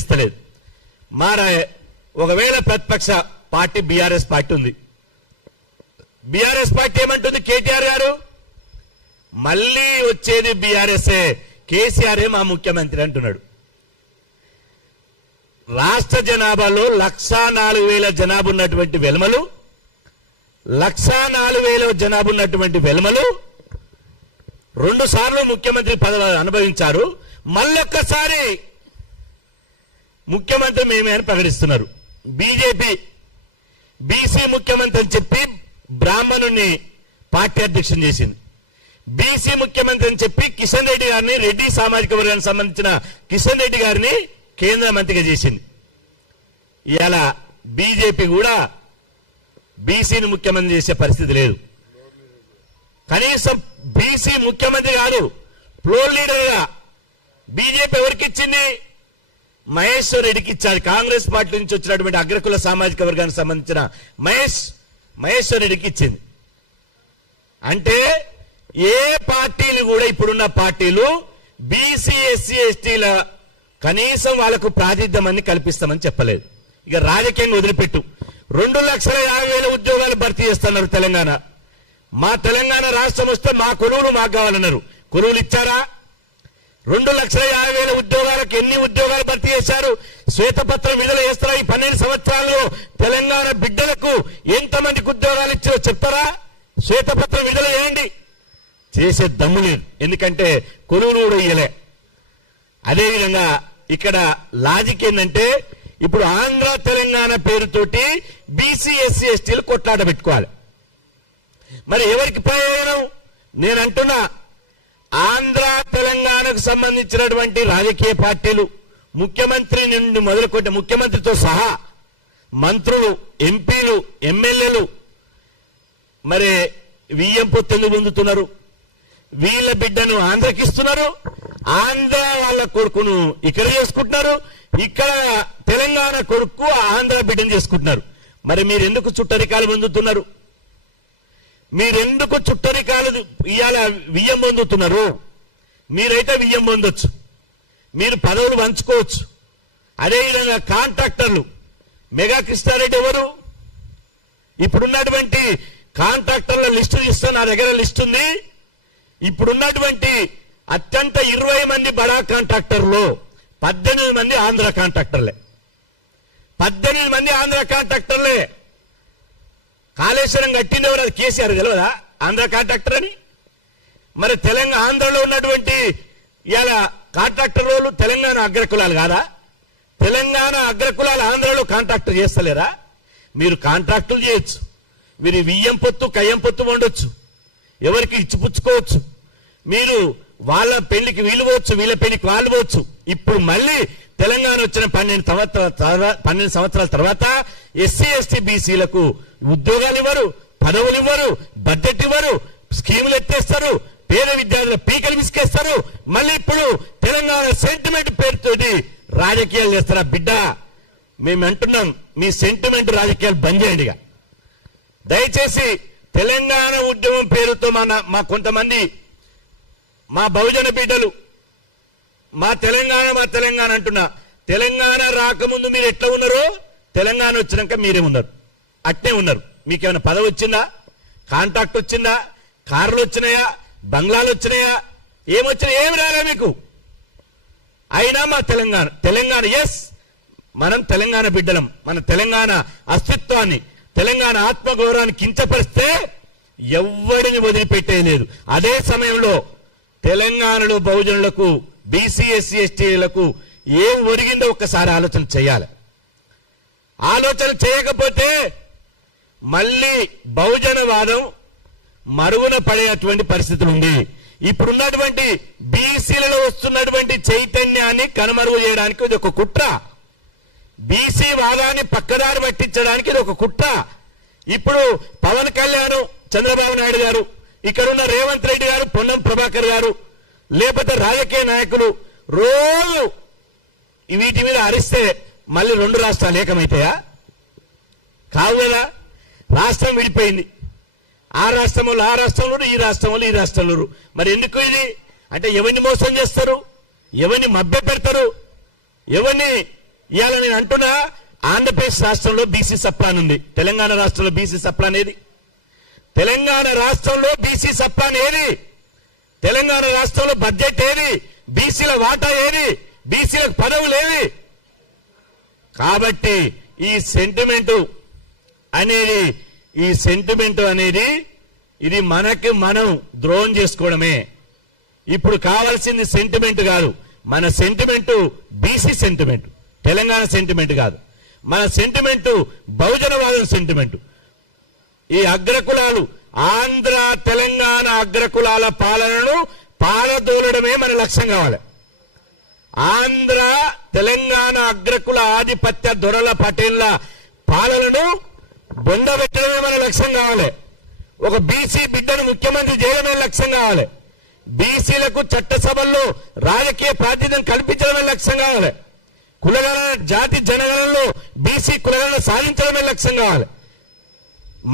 ఇస్తలేదు. ఒకవేళ ప్రతిపక్ష party BRS party ఉంది. బీఆర్ఎస్ పార్టీ ఏమంటుంది? కేటీఆర్ గారు మళ్ళీ వచ్చేది బీఆర్ఎస్ఏ, కేసీఆర్ మా ముఖ్యమంత్రి అంటున్నాడు. రాష్ట్ర జనాభాలో 1,04,000 జనాభా ఉన్నటువంటి వెల్మలు 1,04,000 జనాభా ఉన్నటువంటి వెల్మలు 2 సార్లు ముఖ్యమంత్రి పదవి అనుభవించారు. మళ్ళొక్కసారి ముఖ్యమంత్రి మేమే అని ప్రకటిస్తున్నారు. బీజేపీ బీసీ ముఖ్యమంత్రి అని చెప్పి బ్రాహ్మణుని పార్టీ అధ్యక్షుని చేసింది. బీసీ ముఖ్యమంత్రి అని చెప్పి కిషన్ రెడ్డి గారిని, రెడ్డి సామాజిక వర్గానికి సంబంధించిన కిషన్ రెడ్డి గారిని కేంద్ర మంత్రిగా చేసింది. ఇవాళ బీజేపీ కూడా బీసీని ముఖ్యమంత్రి చేసే పరిస్థితి లేదు. కనీసం బీసీ ముఖ్యమంత్రి కాదు, ఫ్లోర్ లీడర్గా బీజేపీ ఎవరికి ఇచ్చింది? మహేశ్వర్ రెడ్డికి ఇచ్చారు. కాంగ్రెస్ పార్టీ నుంచి వచ్చినటువంటి అగ్రకుల సామాజిక వర్గానికి సంబంధించిన మహేశ్వర్ రెడ్డికి ఇచ్చింది. అంటే ఏ పార్టీలు కూడా ఇప్పుడున్న పార్టీలు బీసీ ఎస్సీ ఎస్టీల కనీసం వాళ్ళకు ప్రాతినిధ్యం కల్పిస్తామని చెప్పలేదు. ఇక రాజకీయంగా వదిలిపెట్టు. 2,50,000 ఉద్యోగాలు భర్తీ చేస్తున్నారు తెలంగాణ. మా తెలంగాణ రాష్ట్రం వస్తే మా కొలువులు మాకు కావాలన్నారు. కొలువులు ఇచ్చారా? 2,50,000 ఉద్యోగాలకు ఎన్ని ఉద్యోగాలు భర్తీ చేశారు? శ్వేతపత్రం విడుదల చేస్తారా? ఈ 12 సంవత్సరాల్లో తెలంగాణ బిడ్డలకు ఎంతమందికి ఉద్యోగాలు ఇచ్చారో చెప్తారా? శ్వేతపత్రం విడుదల చేయండి. చేసే దమ్ము లేదు, ఎందుకంటే కొలువులు కూడా ఇయ్యలే. అదేవిధంగా ఇక్కడ లాజిక్ ఏంటంటే, ఇప్పుడు ఆంధ్ర తెలంగాణ పేరుతోటి బీసీ ఎస్సీ ఎస్టీలు కొట్లాట పెట్టుకోవాలి. మరి ఎవరికి ప్రయోజనం? నేను అంటున్నా, ఆంధ్ర తెలంగాణకు సంబంధించినటువంటి రాజకీయ పార్టీలు ముఖ్యమంత్రి నుండి మొదలుకొంటే ముఖ్యమంత్రితో సహా మంత్రులు, ఎంపీలు, ఎమ్మెల్యేలు మరి వియ్యం పొత్తెందుకు పొందుతున్నారు? వీళ్ళ బిడ్డను ఆంధ్రకి ఇస్తున్నారు, ఆంధ్ర వాళ్ళ కొడుకును ఇక్కడ చేసుకుంటున్నారు, ఇక్కడ తెలంగాణ కొడుకు ఆంధ్ర బిడ్డను చేసుకుంటున్నారు. మరి మీరెందుకు చుట్టరికాలు పొందుతున్నారు? మీరెందుకు చుట్టరికాలు ఇవాళ వియ్యం పొందుతున్నారు? మీరైతే వియ్యం పొందొచ్చు, మీరు పదవులు పంచుకోవచ్చు. అదేవిధంగా కాంట్రాక్టర్లు, మెగా కృష్ణారెడ్డి ఎవరు? ఇప్పుడున్నటువంటి కాంట్రాక్టర్ల లిస్టు ఇస్తే నా దగ్గర లిస్ట్ ఉంది. ఇప్పుడున్నటువంటి అత్యంత 20 మంది బడా కాంట్రాక్టర్లు 18 మంది ఆంధ్ర కాంట్రాక్టర్లే. 18 మంది ఆంధ్ర కాంట్రాక్టర్లే. కాళేశ్వరం కట్టింది ఎవరు? అది కేసీఆర్ తెలియదా ఆంధ్ర కాంట్రాక్టర్ అని? మరి తెలంగాణ ఆంధ్రలో ఉన్నటువంటి ఇవాళ కాంట్రాక్టర్ వాళ్ళు తెలంగాణ అగ్రకులాలు కాదా? తెలంగాణ అగ్రకులాలు ఆంధ్రలో కాంట్రాక్టర్ చేస్తలేరా? మీరు కాంట్రాక్టులు చేయొచ్చు, మీరు వియ్యం పొత్తు కయ్యం పొత్తు ఉండొచ్చు, ఎవరికి ఇచ్చిపుచ్చుకోవచ్చు, మీరు వాళ్ళ పెళ్లికి వీలు పోవచ్చు, వీళ్ళ పెళ్లికి వాళ్ళు పోవచ్చు. ఇప్పుడు మళ్ళీ తెలంగాణ వచ్చిన 12 సంవత్సరాల తర్వాత ఎస్సీ ఎస్టీ బీసీలకు ఉద్యోగాలు ఇవ్వరు, పదవులు ఇవ్వరు, బడ్జెట్ ఇవ్వరు, స్కీములు ఎత్తేస్తారు, పేద విద్యార్థుల పీకలు విసికేస్తారు. మళ్ళీ ఇప్పుడు తెలంగాణ సెంటిమెంట్ పేరుతోటి రాజకీయాలు చేస్తారా? బిడ్డ, మేము అంటున్నాం, మీ సెంటిమెంట్ రాజకీయాలు బంద్ చేయండి. దయచేసి తెలంగాణ ఉద్యమం పేరుతో మా కొంతమంది మా బహుజన బిడ్డలు మా తెలంగాణ అంటున్నా. తెలంగాణ రాకముందు మీరు ఎట్లా ఉన్నారో తెలంగాణ వచ్చినాక మీరే ఉన్నారు, అట్నే ఉన్నారు. మీకేమైనా పదవి వచ్చిందా? కాంట్రాక్ట్ వచ్చిందా? కార్లు వచ్చినాయా? బంగ్లాలు వచ్చినాయా? ఏమొచ్చినాయి? ఏమి రాలే మీకు. అయినా మా తెలంగాణ ఎస్, మనం తెలంగాణ బిడ్డలం. మన తెలంగాణ అస్తిత్వాన్ని, తెలంగాణ ఆత్మగౌరవాన్ని కించపరిస్తే ఎవ్వడిని వదిలిపెట్టేయలేదు. అదే సమయంలో తెలంగాణలో బహుజనులకు, బీసీ ఎస్సీ ఎస్టీలకు ఏం ఒరిగిందో ఒక్కసారి ఆలోచన చేయాలి. ఆలోచన చేయకపోతే మళ్ళీ బహుజనవాదం మరుగున పడేటువంటి పరిస్థితి ఉంది. ఇప్పుడున్నటువంటి బీసీలలో వస్తున్నటువంటి చైతన్యాన్ని కనుమరుగు చేయడానికి ఇది ఒక కుట్ర. బీసీ వాదాన్ని పక్కదారి పట్టించడానికి ఇది ఒక కుట్ర. ఇప్పుడు పవన్ కళ్యాణ్, చంద్రబాబు నాయుడు గారు, ఇక్కడున్న రేవంత్ రెడ్డి గారు, పొన్నం ప్రభాకర్ గారు, లేకపోతే రాజకీయ నాయకులు రోజు వీటి మీద అరిస్తే మళ్ళీ 2 రాష్ట్రాలు ఏకమైతాయా? కావు కదా. రాష్ట్రం విడిపోయింది. ఆ రాష్ట్రంలో ఆ రాష్ట్రంలో, ఈ రాష్ట్రంలో ఈ రాష్ట్రంలో. మరి ఎందుకు ఇది? అంటే ఎవరిని మోసం చేస్తారు, ఎవరిని మభ్య పెడతారు, ఎవరిని ఇవాళ నేను అంటున్నా, ఆంధ్రప్రదేశ్ రాష్ట్రంలో బీసీ సప్లాన్ ఉంది, తెలంగాణ రాష్ట్రంలో బీసీ సప్లాన్ ఏది? తెలంగాణ రాష్ట్రంలో బీసీ సప్లాన్ ఏది? తెలంగాణ రాష్ట్రంలో బడ్జెట్ ఏది? బీసీల వాటా ఏది? బీసీలకు పదవులు ఏవి? కాబట్టి ఈ సెంటిమెంట్ అనేది ఇది మనకి మనం ద్రోహం చేసుకోవడమే. ఇప్పుడు కావాల్సింది సెంటిమెంట్ కాదు, మన sentiment BC sentiment, Telangana sentiment కాదు. మన సెంటిమెంట్ బహుజనవాదం సెంటిమెంట్. ఈ అగ్రకులాలు, ఆంధ్ర తెలంగాణ అగ్రకులాల పాలనను పారదోలడమే మన లక్ష్యం కావాలి. ఆంధ్ర తెలంగాణ అగ్రకుల ఆధిపత్య దొరల పటేళ్ల పాలనను బొందబెట్టడమే మన లక్ష్యం కావాలి. ఒక బీసీ బిడ్డను ముఖ్యమంత్రి చేయడమే లక్ష్యం కావాలి. బీసీలకు చట్టసభల్లో రాజకీయ ప్రాతినిధ్యం కల్పించడమే లక్ష్యం కావాలి. కులగణన, జాతి జనగణనలో బీసీ కులగణన సాధించడమే లక్ష్యం కావాలి.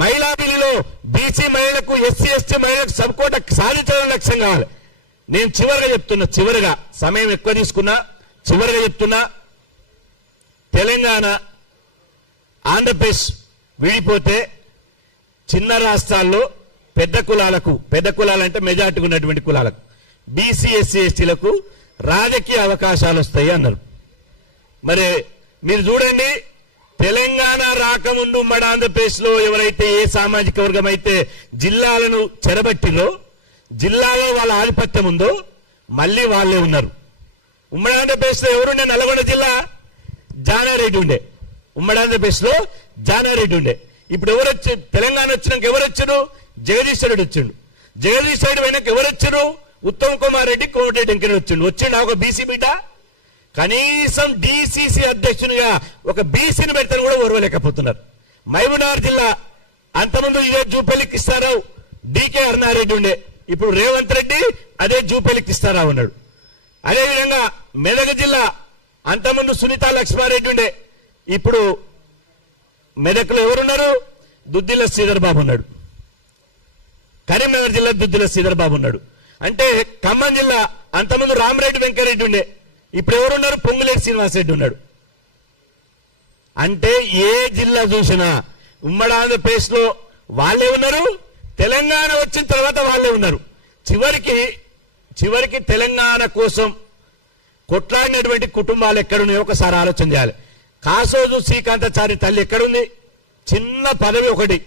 మహిళా బిల్లులో బీసీ మహిళలకు, ఎస్సీ ఎస్టీ మహిళలకు సబ్కోట సాధించడం లక్ష్యం కావాలి. నేను చివరిగా సమయం ఎక్కువ తీసుకున్నా, చివరిగా చెప్తున్నా, తెలంగాణ ఆంధ్రప్రదేశ్ విడిపోతే చిన్న రాష్ట్రాల్లో పెద్ద కులాలంటే మెజార్టీగా ఉన్నటువంటి కులాలకు, బీసీ ఎస్సీ ఎస్టీలకు రాజకీయ అవకాశాలు వస్తాయి అన్నారు. మరి మీరు చూడండి, తెలంగాణ రాకముందు ఉమ్మడి ఆంధ్రప్రదేశ్ లో ఎవరైతే ఏ సామాజిక వర్గం అయితే జిల్లాలను చెరబట్టిలో, జిల్లాలో వాళ్ళ ఆధిపత్యం ఉందో మళ్ళీ వాళ్ళే ఉన్నారు. ఉమ్మడి ఆంధ్రప్రదేశ్ లో ఎవరుండే? నల్గొండ జిల్లా జానారెడ్డి ఉండే, ఉమ్మడి ఆంధ్రప్రదేశ్ లో జానారెడ్డి ఉండే. ఇప్పుడు ఎవరు వచ్చి తెలంగాణ వచ్చినాక ఎవరు వచ్చారు? జగదీష్ రెడ్డి వచ్చిండు. జగదీష్ రెడ్డి వెనక ఎవరు వచ్చారు? ఉత్తమ్ కుమార్ రెడ్డి, కోమటిరెడ్డి వెంకయ్య వచ్చిండు. ఒక బీసీ బిడ్డ కనీసం డిసిసి అధ్యక్షునిగా ఒక బీసీని పెడతాను కూడా ఓర్వలేకపోతున్నారు. మహబూబ్నగర్ జిల్లా అంతకుముందు ఇదే జూపల్లికి ఇస్తారావు, డికే అరుణారెడ్డి ఉండే, ఇప్పుడు రేవంత్ రెడ్డి అదే జూపల్లికి ఇస్తారావు ఉన్నాడు. అదేవిధంగా మెదక్ జిల్లా అంతకుముందు సునీతా లక్ష్మారెడ్డి ఉండే, ఇప్పుడు మెదక్లో ఎవరున్నారు? దుద్దిల్ల శ్రీధర్ బాబు ఉన్నాడు. కరీంనగర్ జిల్లా దుద్దిల్ల శ్రీధర్ బాబు ఉన్నాడు. అంటే ఖమ్మం జిల్లా అంతకుముందు రామరెడ్డి వెంకరెడ్డి ఉండే, ఇప్పుడు ఎవరున్నారు? పొంగులేటి శ్రీనివాసరెడ్డి ఉన్నాడు. అంటే ఏ జిల్లా చూసినా ఉమ్మడి ఆంధ్రప్రదేశ్ లో వాళ్ళే ఉన్నారు, తెలంగాణ వచ్చిన తర్వాత వాళ్ళే ఉన్నారు. చివరికి తెలంగాణ కోసం కొట్లాడినటువంటి కుటుంబాలు ఎక్కడున్నాయో ఒకసారి ఆలోచన చేయాలి. కాసోజు శ్రీకాంతాచారి తల్లి ఎక్కడుంది? చిన్న పదవి ఒకటి,